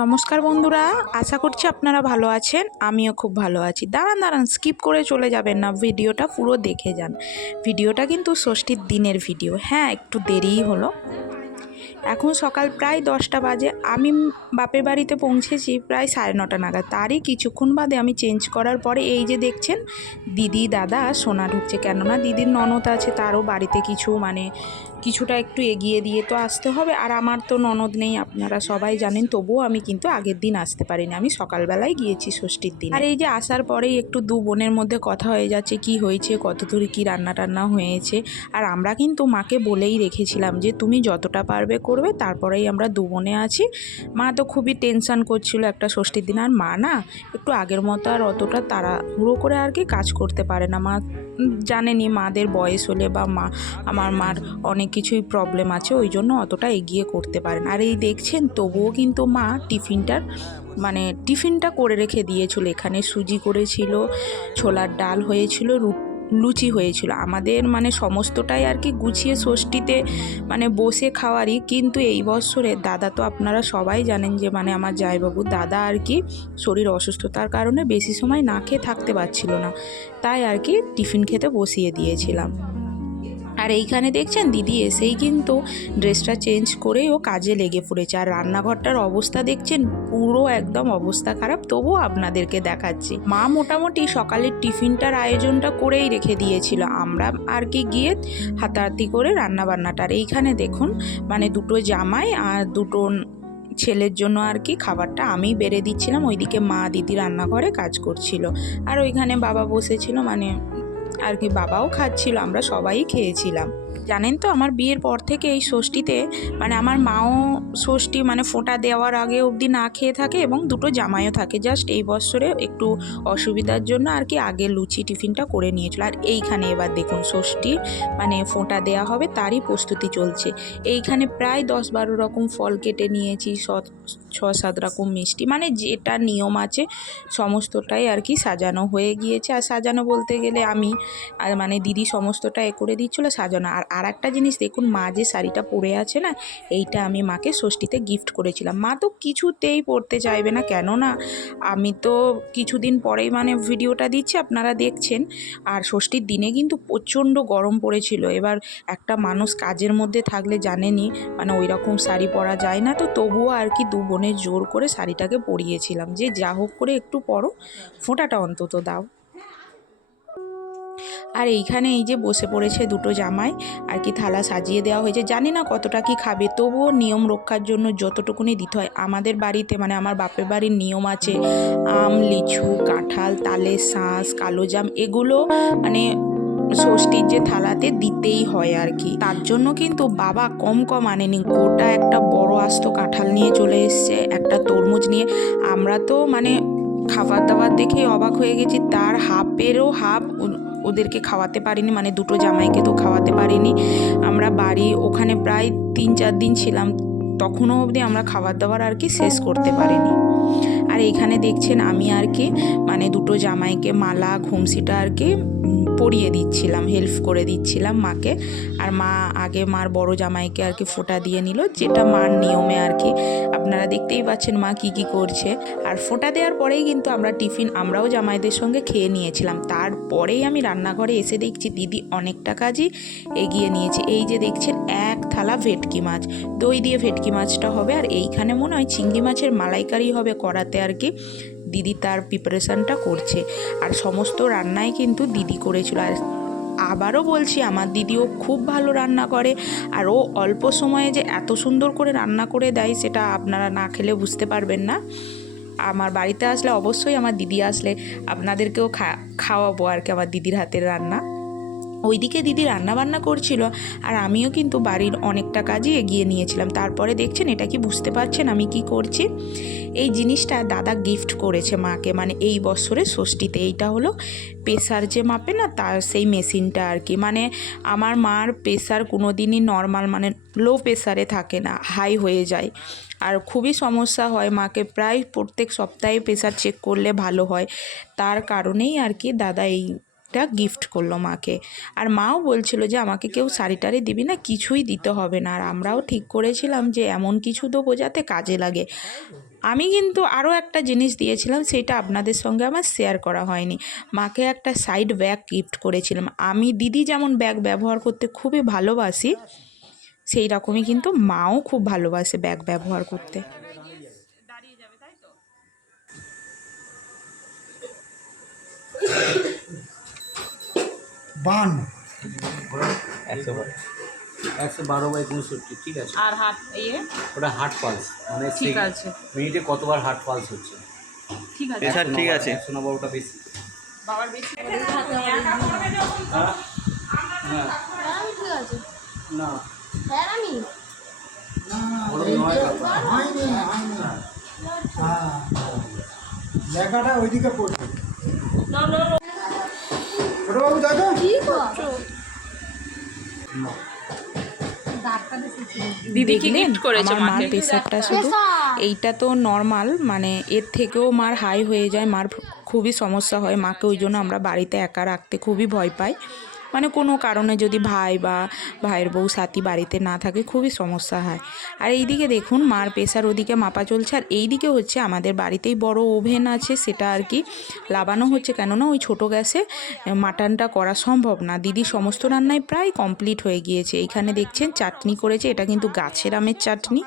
নমস্কার বন্ধুরা, আশা করছি আপনারা ভালো আছেন। আমিও খুব ভালো আছি। দাঁড়ান স্কিপ করে চলে যাবেন না, ভিডিওটা পুরো দেখে যান। ভিডিওটা কিন্তু ষষ্ঠীর দিনের ভিডিও। হ্যাঁ, একটু দেরিই হলো। এখন সকাল প্রায় 10টা বাজে। আমি বাপের বাড়িতে পৌঁছেছি প্রায় 9:30 নাগাদ। তারই কিছুক্ষণ বাদে আমি চেঞ্জ করার পরে এই যে দেখছেন দিদি দাদা সোনা ঢুকছে। কেননা দিদির ননদ আছে, তারও বাড়িতে কিছুটা একটু এগিয়ে দিয়ে তো আসতে হবে। আর আমার তো ননদ নেই, আপনারা সবাই জানেন। তবুও আমি কিন্তু আগের দিন আসতে পারিনি, আমি সকালবেলায় গিয়েছি ষষ্ঠীর দিন। আর এই যে আসার পরেই একটু দু বোনের মধ্যে কথা হয়ে যাচ্ছে, কি হয়েছে, কত দূর কী রান্না টান্না হয়েছে। আর আমরা কিন্তু মাকে বলেই রেখেছিলাম যে তুমি যতটা পারবে করবে, তারপরেই আমরা দু বোনে আছি। মা তো খুবই টেনশান করছিল একটা ষষ্ঠীর দিন। আর মা না একটু আগের মতো আর অতটা তাড়াহুড়ো করে আর কি কাজ করতে পারে না। মা জানেনই, মাদের বয়স হলে বা আমার মার অনেক কিছুই প্রবলেম আছে, ওই জন্য অতটা এগিয়ে করতে পারে না। আর এই দেখছেন তবুও কিন্তু মা টিফিনটা করে রেখে দিয়েছিল। এখানে সুজি করেছিল, ছোলার ডাল হয়েছিল, লুচি হয়েছিল। আমাদের সমস্তটাই আর কি গুছিয়ে ষষ্ঠীতে বসে খাওয়ারই। কিন্তু এই বছরে দাদা, তো আপনারা সবাই জানেন যে আমার জামাইবাবু দাদা আর কি শরীর অসুস্থতার কারণে বেশি সময় না খেয়ে থাকতে পারছিল না, তাই আর কি টিফিন খেতে বসিয়ে দিয়েছিলাম। আর এইখানে দেখছেন দিদি এসেই কিন্তু ড্রেসটা চেঞ্জ করেই ও কাজে লেগে পড়েছে। আর রান্নাঘরটার অবস্থা দেখছেন, পুরো একদম অবস্থা খারাপ। তবুও আপনাদেরকে দেখাচ্ছি। মা মোটামুটি সকালের টিফিনটার আয়োজনটা করেই রেখে দিয়েছিল, আমরা আর কি গিয়ে হাতাহাতি করে রান্নাবান্নাটার। এইখানে দেখুন দুটো জামাই আর দুটো ছেলের জন্য আর কি খাবারটা আমি বেড়ে দিচ্ছিলাম। ওইদিকে মা দিদি রান্নাঘরে কাজ করছিল, আর ওইখানে বাবা বসেছিল আর কি বাবাও খাচ্ছিল, আমরা সবাই খেয়েছিলাম। জানেন তো, আমার বিয়ের পর থেকে এই ষষ্ঠীতে আমার মাও ষষ্ঠী ফোঁটা দেওয়ার আগে অবধি না খেয়ে থাকে, এবং দুটো জামাইও থাকে। জাস্ট এই বছরে একটু অসুবিধার জন্য আর কি আগে লুচি টিফিনটা করে নিয়েছিল। আর এইখানে এবার দেখুন ষষ্ঠী ফোঁটা দেওয়া হবে, তারই প্রস্তুতি চলছে। এইখানে প্রায় 10-12 রকম ফল কেটে নিয়েছি, 6-7 রকম মিষ্টি, যেটা নিয়ম আছে সমস্তটাই আর কি সাজানো হয়ে গিয়েছে। আর সাজানো বলতে গেলে আমি আর দিদি সমস্তটা করে দিচ্ছিলো সাজানো। আর একটা জিনিস দেখুন, মা যে শাড়িটা পরে আছে না, এইটা আমি মাকে ষষ্ঠীতে গিফট করেছিলাম। মা তো কিছুতেই পরতে চাইবে না, কেননা আমি তো কিছুদিন পরেই ভিডিওটা দিচ্ছি, আপনারা দেখছেন। আর ষষ্ঠীর দিনে কিন্তু প্রচণ্ড গরম পড়েছিল। এবার একটা মানুষ কাজের মধ্যে থাকলে জানেনই ওই রকম শাড়ি পরা যায় না। তো তবুও আর কি দু বোনের জোর করে শাড়িটাকে পরিয়েছিলাম, যে যা হোক করে একটু পরো, ফোঁটাটা অন্তত দাও। আর এইখানে এই যে বসে পড়েছে দুটো জামাই, আর কি থালা সাজিয়ে দেওয়া হয়েছে। জানি না কতটা কি খাবে, তবুও নিয়ম রক্ষার জন্য যতটুকুনি দিতে হয়। আমাদের বাড়িতে আমার বাপের বাড়ির নিয়ম আছে, আম, লিচু, কাঁঠাল, তালের শাঁস, কালোজাম, এগুলো ষষ্ঠীর যে থালাতে দিতেই হয় আর কি। তার জন্য কিন্তু বাবা কম আনেনি, গোটা একটা বড় আস্ত কাঁঠাল নিয়ে চলে এসছে, একটা তরমুজ নিয়ে। আমরা তো খাবার দাবার দেখে অবাক হয়ে গেছি। তার হাফেরও হাফ ওদেরকে খাওয়াতে পারিনি, দুটো জামাইকে তো খাওয়াতে পারিনি। আমরা ওখানে প্রায় 3-4 দিন ছিলাম, তখনও অবধি আমরা খাবার দাবার আর কি শেষ করতে পারিনি। আর এইখানে দেখছেন আমি আর কি দুটো জামাইকে মালা ঘুমসিটা আর কি পরিয়ে দিচ্ছিলাম, হেল্প করে দিচ্ছিলাম মাকে। আর মা আগে মার বড় জামাইকে আর কি ফোঁটা দিয়ে নিল, যেটা মার নিয়মে আর কি। আপনারা দেখতেই পাচ্ছেন মা কি করছে। আর ফোঁটা দেওয়ার পরেই কিন্তু আমরাও জামাইদের সঙ্গে খেয়ে নিয়েছিলাম। তারপরেই আমি রান্নাঘরে এসে দেখছি দিদি অনেকটা কাজই এগিয়ে নিয়েছে। এই যে দেখছেন এক থালা ভেটকি মাছ, দই দিয়ে ভেটকি মাছটা হবে। আর এইখানে মনে হয় চিংড়ি মাছের মালাইকারি হবে করাতে আর কি দিদি তার প্রিপারেশানটা করছে। আর সমস্ত রান্নাই কিন্তু দিদি করেছিল। আর আবারও বলছি, আমার দিদিও খুব ভালো রান্না করে। আর ও অল্প সময়ে যে এত সুন্দর করে রান্না করে দেয়, সেটা আপনারা না খেলে বুঝতে পারবেন না। আমার বাড়িতে আসলে অবশ্যই, আমার দিদি আসলে আপনাদেরকেও খাওয়াবো আর কি আমার দিদির হাতের রান্না। ওইদিকে দিদি রান্নাবান্না করছিল, আর আমিও কিন্তু বাড়ির অনেকটা কাজই এগিয়ে নিয়েছিলাম। তারপরে দেখছেন, এটা কি বুঝতে পারছেন আমি কি করছি? এই জিনিসটা দাদা গিফট করেছে মাকে, এই বছরের ষষ্ঠীতে। এইটা হলো প্রেসার যে মাপে না, তার সেই মেশিনটা আর কি। আমার মার প্রেসার কোনো দিনই নর্মাল লো প্রেসারে থাকে না, হাই হয়ে যায়। আর খুবই সমস্যা হয় মাকে, প্রায় প্রত্যেক সপ্তাহে প্রেসার চেক করলে ভালো হয়। তার কারণেই আর কি দাদা এইটা গিফট করলো মাকে। আর মাও বলছিল যে আমাকে কেউ শাড়ি টাড়ি দিবি না, কিছুই দিতে হবে না। আর আমরাও ঠিক করেছিলাম যে এমন কিছু দেবো যাতে কাজে লাগে। আমি কিন্তু আরও একটা জিনিস দিয়েছিলাম, সেটা আপনাদের সঙ্গে আমার শেয়ার করা হয়নি। মাকে একটা সাইড ব্যাগ গিফট করেছিলাম। আমি দিদি যেমন ব্যাগ ব্যবহার করতে খুবই ভালোবাসি, সেই রকমই কিন্তু মাও খুব ভালোবাসে ব্যাগ ব্যবহার করতে। বান 112/69, ঠিক আছে। আর হাত ওটা হার্ট পালস, মানে ঠিক আছে, মিনিটে কতবার হার্ট পালস হচ্ছে। ঠিক আছে, প্রেশার ঠিক আছে, 190টা বেশি। বাবার বেশি হ্যাঁ ঠিক আছে না হ্যাঁ আমি হয়নি হ্যাঁ লেখাটা ওইদিকে পড়ছে। ছোটবাবু দেখো কি করছো দিদি কি গিফট করেছে আমার মার প্রেশারটা শুধু এইটা তো নর্মাল, মানে এর থেকেও মার হাই হয়ে যায়, মার খুবই সমস্যা হয়। মাকে ওই জন্য আমরা বাড়িতে একা রাখতে খুবই ভয় পাই, মানে কোনো কারণে যদি ভাই বা ভাইয়ের বউ সাথী বাড়িতে না থাকে খুবই সমস্যা হয়। আর এইদিকে দেখুন মার প্রেশার ওদিকে মাপা চলছে, আর এইদিকে হচ্ছে আমাদের বাড়িতেই বড় ওভেন আছে, সেটা আর কি লাগানো হচ্ছে, কেননা ওই ছোটো গ্যাসে মাটনটা করা সম্ভব না। দিদি সমস্ত রান্নাই প্রায় কমপ্লিট হয়ে গিয়েছে। এইখানে দেখছেন চাটনি করেছে, এটা কিন্তু গাছের আমের চাটনি,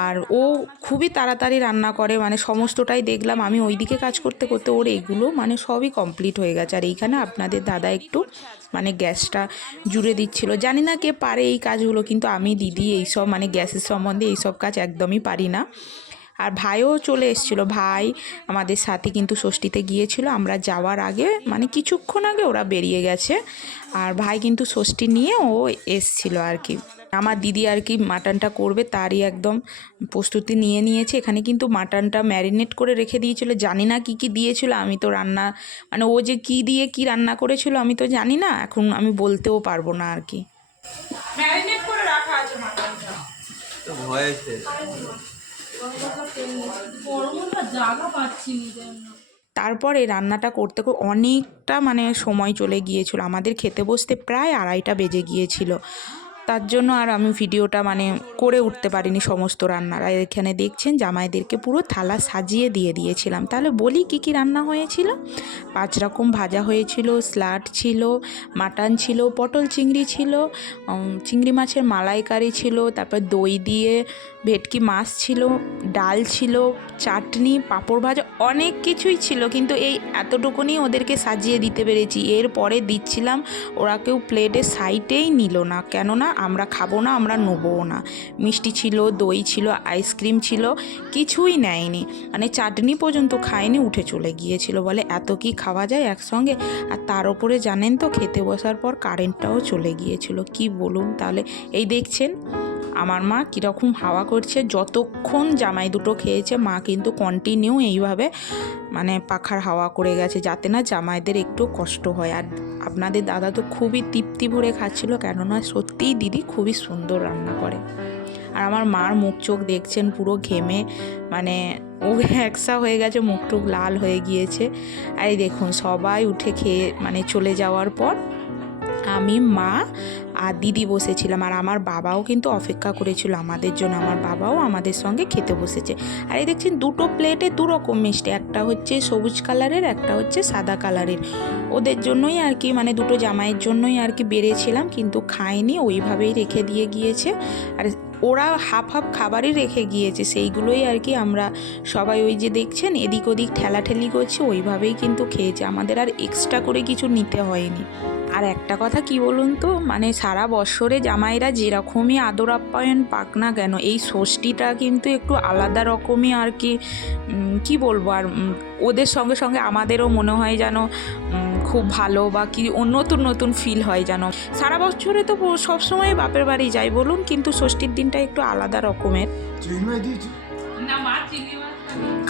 আর ও খুবই তাড়াতাড়ি রান্না করে, মানে সমস্তটাই দেখলাম আমি ওইদিকে কাজ করতে করতে ওর এগুলো মানে সবই কমপ্লিট হয়ে গেছে। আর এইখানে আপনাদের দাদা একটু মানে গ্যাসটা জুড়ে দিচ্ছিল। জানি না কে পারে এই কাজগুলো, কিন্তু আমি দিদি এইসব মানে গ্যাসের সম্বন্ধে এইসব কাজ একদমই পারি না। আর ভাইও চলে এসেছিলো, ভাই আমাদের সাথে কিন্তু ষষ্ঠীতে গিয়েছিল। আমরা যাওয়ার আগে মানে কিছুক্ষণ আগে ওরা বেরিয়ে গেছে, আর ভাই কিন্তু ষষ্ঠী নিয়ে ও এসছিল আর কি। আমার দিদি আর কি মাটনটা করবে তারই একদম প্রস্তুতি নিয়ে নিয়েছে। এখানে কিন্তু মাটনটা ম্যারিনেট করে রেখে দিয়েছিল, জানি না কি কি দিয়েছিল, আমি তো রান্না মানে ও যে কি দিয়ে কি রান্না করেছিল আমি তো জানি না, এখন আমি বলতেও পারবো না আর কি। ম্যারিনেট করে রাখা আছে মাটনটা তো ভয়েছে জায়গা পাচ্ছি তারপর এই রান্নাটা করতে অনেকটা মানে সময় চলে গিয়েছিল, আমাদের খেতে বসতে প্রায় 2:30টা বেজে গিয়েছিল। তার জন্য আর আমি ভিডিওটা মানে করে উঠতে পারিনি সমস্ত রান্নার। আর এখানে দেখছেন জামাইদেরকে পুরো থালা সাজিয়ে দিয়ে দিয়েছিলাম। তাহলে বলি কি কি রান্না হয়েছিল। 5 রকম ভাজা হয়েছিল, স্যালাড ছিল, মাটন ছিল, পটল চিংড়ি ছিল, চিংড়ি মাছের মালাইকারি ছিল, তারপর দই দিয়ে ভেটকি মাছ ছিল, ডাল ছিল, চাটনি, পাঁপড় ভাজা, অনেক কিছুই ছিল, কিন্তু এই এতটুকুনি ওদেরকে সাজিয়ে দিতে পেরেছি। এরপরে দিচ্ছিলাম, ওরা কেউ প্লেটের সাইডেই নিল না, কেননা আমরা খাবো না, আমরা নেবও না। মিষ্টি ছিল, দই ছিল, আইসক্রিম ছিল, কিছুই নেয়নি, মানে চাটনি পর্যন্ত খায়নি, উঠে চলে গিয়েছিল, বলে এত কি খাওয়া যায় একসঙ্গে। আর তার ওপরে জানেন তো খেতে বসার পর কারেন্টটাও চলে গিয়েছিল, কি বলুন। তাহলে এই দেখছেন আমার মা কীরকম হাওয়া করছে, যতক্ষণ জামাই দুটো খেয়েছে মা কিন্তু কন্টিনিউ এইভাবে মানে পাখার হাওয়া করে গেছে, যাতে না জামাইদের একটু কষ্ট হয়। আর আপনাদের দাদা তো খুবই তৃপ্তি ভরে খাচ্ছিল, কেননা সত্যিই দিদি খুবই সুন্দর রান্না করে। আর আমার মার মুখ চোখ দেখছেন পুরো ঘেমে মানে ও একসা হয়ে গেছে, মুখ টুক লাল হয়ে গিয়েছে। আর এই দেখুন সবাই উঠে খেয়ে মানে চলে যাওয়ার পর আমি, মা আর দিদি বসেছিলাম, আর আমার বাবাও কিন্তু অপেক্ষা করেছিল আমাদের জন্য, আমার বাবাও আমাদের সঙ্গে খেতে বসেছে। আর এই দেখছেন দুটো প্লেটে 2 রকম মিষ্টি, একটা হচ্ছে সবুজ কালারের, একটা হচ্ছে সাদা কালারের। ওদের জন্যই আর কি মানে দুটো জামাইয়ের জন্যই আর কি বেড়েছিলাম, কিন্তু খায়নি, ওইভাবেই রেখে দিয়ে গিয়েছে। আর ওরা হাফ হাফ খাবারই রেখে গিয়েছে, সেইগুলোই আর কি আমরা সবাই ওই যে দেখছেন এদিক ওদিক ঠেলাঠেলি করছি, ওইভাবেই কিন্তু খেয়েছে, আমাদের আর এক্সট্রা করে কিছু নিতে হয়নি। আর একটা কথা কি বলুন তো, মানে সারা বছরে জামাইরা যেরকমই আদর আপ্যায়ন পাক না কেন, এই ষষ্ঠীটা কিন্তু একটু আলাদা রকমই আর কি, কি বলবো। আর ওদের সঙ্গে সঙ্গে আমাদেরও মনে হয় যেন খুব ভালো বা কি নতুন নতুন ফিল হয় যেন। সারা বছরে তো সবসময় বাপের বাড়ি যাই বলুন, কিন্তু ষষ্ঠীর দিনটা একটু আলাদা রকমের।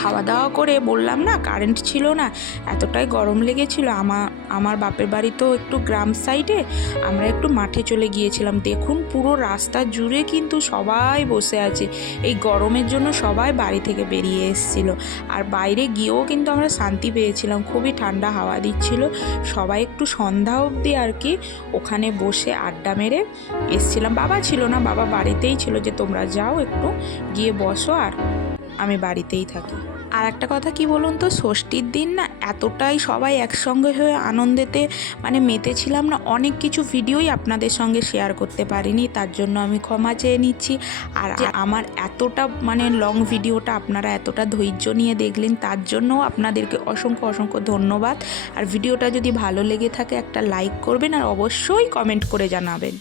খাওয়া দাওয়া করে বললাম না কারেন্ট ছিল না, এতটাই গরম লেগেছিল। আমার বাপের বাড়ি তো একটু গ্রাম সাইডে, আমরা একটু মাঠে চলে গিয়েছিলাম। দেখুন পুরো রাস্তা জুড়ে কিন্তু সবাই বসে আছে, এই গরমের জন্য সবাই বাড়ি থেকে বেরিয়ে এসেছিল। আর বাইরে গিয়েও কিন্তু আমরা শান্তি পেয়েছিলাম, খুবই ঠান্ডা হাওয়া দিচ্ছিল। সবাই একটু সন্ধ্যা অবধি আর কি ওখানে বসে আড্ডা মেরে এসছিলাম। বাবা ছিল না, বাবা বাড়িতেই ছিল, যে তোমরা যাও একটু গিয়ে বসো আর আমি বাড়িতেই থাকি। আর একটা কথা কি বলুন তো, ষষ্ঠীর দিন না এতটাই সবাই একসঙ্গে হয়ে আনন্দেতে মানে মেতেছিলাম না, অনেক কিছু ভিডিওই আপনাদের সঙ্গে শেয়ার করতে পারিনি, তার জন্য আমি ক্ষমা চেয়ে নিচ্ছি। আর যে আমার এতটা মানে লং ভিডিওটা আপনারা এতটা ধৈর্য নিয়ে দেখলেন, তার জন্যও আপনাদেরকে অসংখ্য অসংখ্য ধন্যবাদ। আর ভিডিওটা যদি ভালো লেগে থাকে একটা লাইক করবেন আর অবশ্যই কমেন্ট করে জানাবেন।